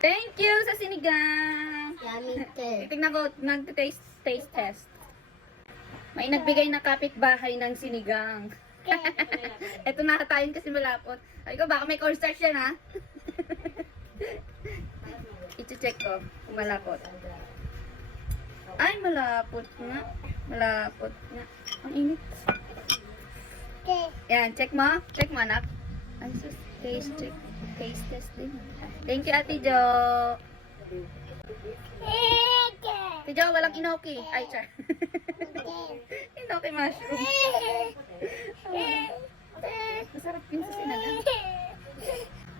Thank you sa sinigang. Yummy too. Tingnan ko, nag-taste test. May nagbigay na kapitbahay ng sinigang. Ito nakatayin kasi malapot. Ay ko, baka may cornstarch yan ha. I-check ko kung malapot. Ay, malapot nga. Malapot nga. Ang init. Yan, check mo. Check mo, anak. Ay, sus. Taste check. Taste test din. Thank you, Ate Jo. Ate Jo, walang inoki. Ay, char. Inoki mushroom. Masarap yun sa sinagang.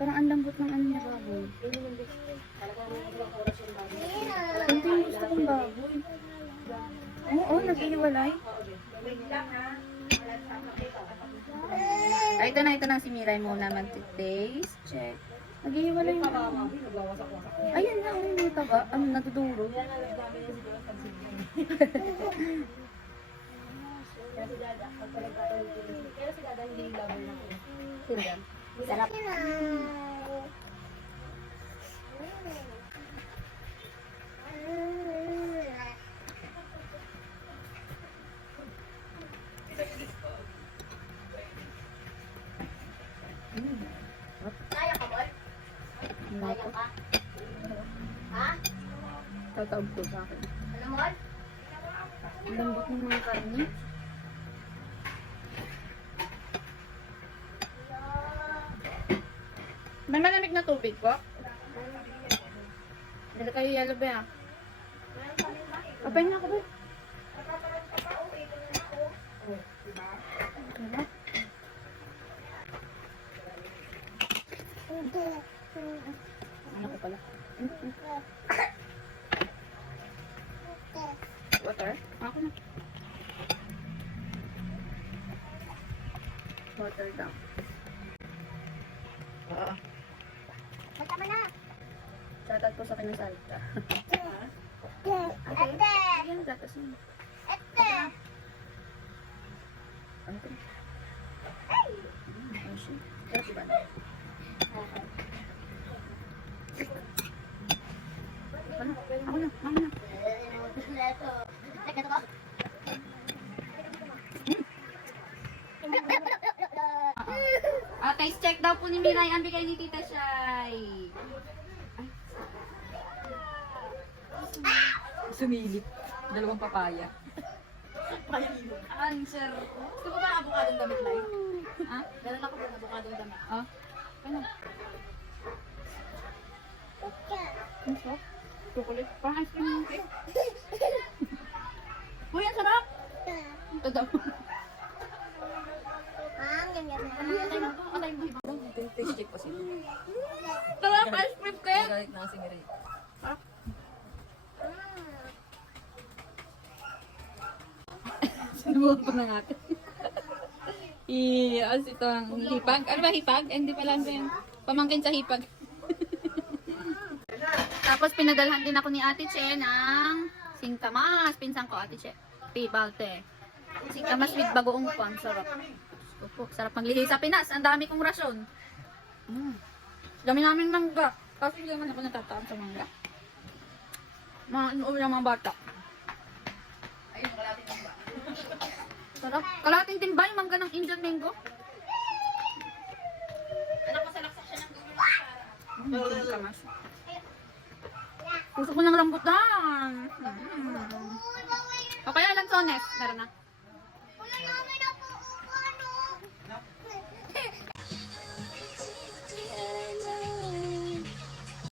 Parang ang lambot ng ano na baboy. Ito yung gusto kong baboy. Oo, nag-iwalay. Ay, ito na si Miray muna mag-taste. Check. Nag-iwalay yung ano. Ayun na, yung mga taba. Ano, natuturo. Sarap. Kaya ka, boy? Kaya ka? Ha? Tataog ko sa akin. Ano, boy? Ang lambot ng mga karne. May malamig na tubig po. Dala kayo yellow ba? Kapay na ako ba? Diba? Ano ko pala? Water? Ako na. Water down. Oo. Magkama na. Shoutout po sa kinasalta. Ate! Ayan, gatas mo. Ate! Ano ito? Ay, shit. Kaya diba na? Ako na, mama na. Taste check daw po ni Miray ang bigay ni Tita Shai. Sumilip. Dalawang papaya. Answer. Gusto mo ba avocadong damit live? Ha? Meron ako ng avocadong damit. Oh. Ano? Ano siya? Chocolate. Parang ice cream yung cake. Uy, ang sarap! Ito daw. Alay mo iba. Taste check pa sila. Sarap ice cream cake! Galit na kasi Miray. Sinubukan pa na natin. As ito ang hipag. Ano ba hipag? Hindi pala ano yun. Pamangkin sa hipag. Tapos pinadalhan din ako ni Ate Che ng singkamas. Pinsan ko Ate Che. Pibalte. Singkamas with bagoong pan. Sarap. Opo, sarap maglihi sa Pinas. Ang dami kong rasyon. Dami namin mangga. Kasi hindi naman ako natataan sa mangga. Mga mga bata. Ayun, kalating mo ba? Sarap. Kalating timba yung mangga ng Indian mango. Anak, masalaksak siya ng dulo. Singkamas. Gusto ko ng rambutan. O kaya lansones. Meron na.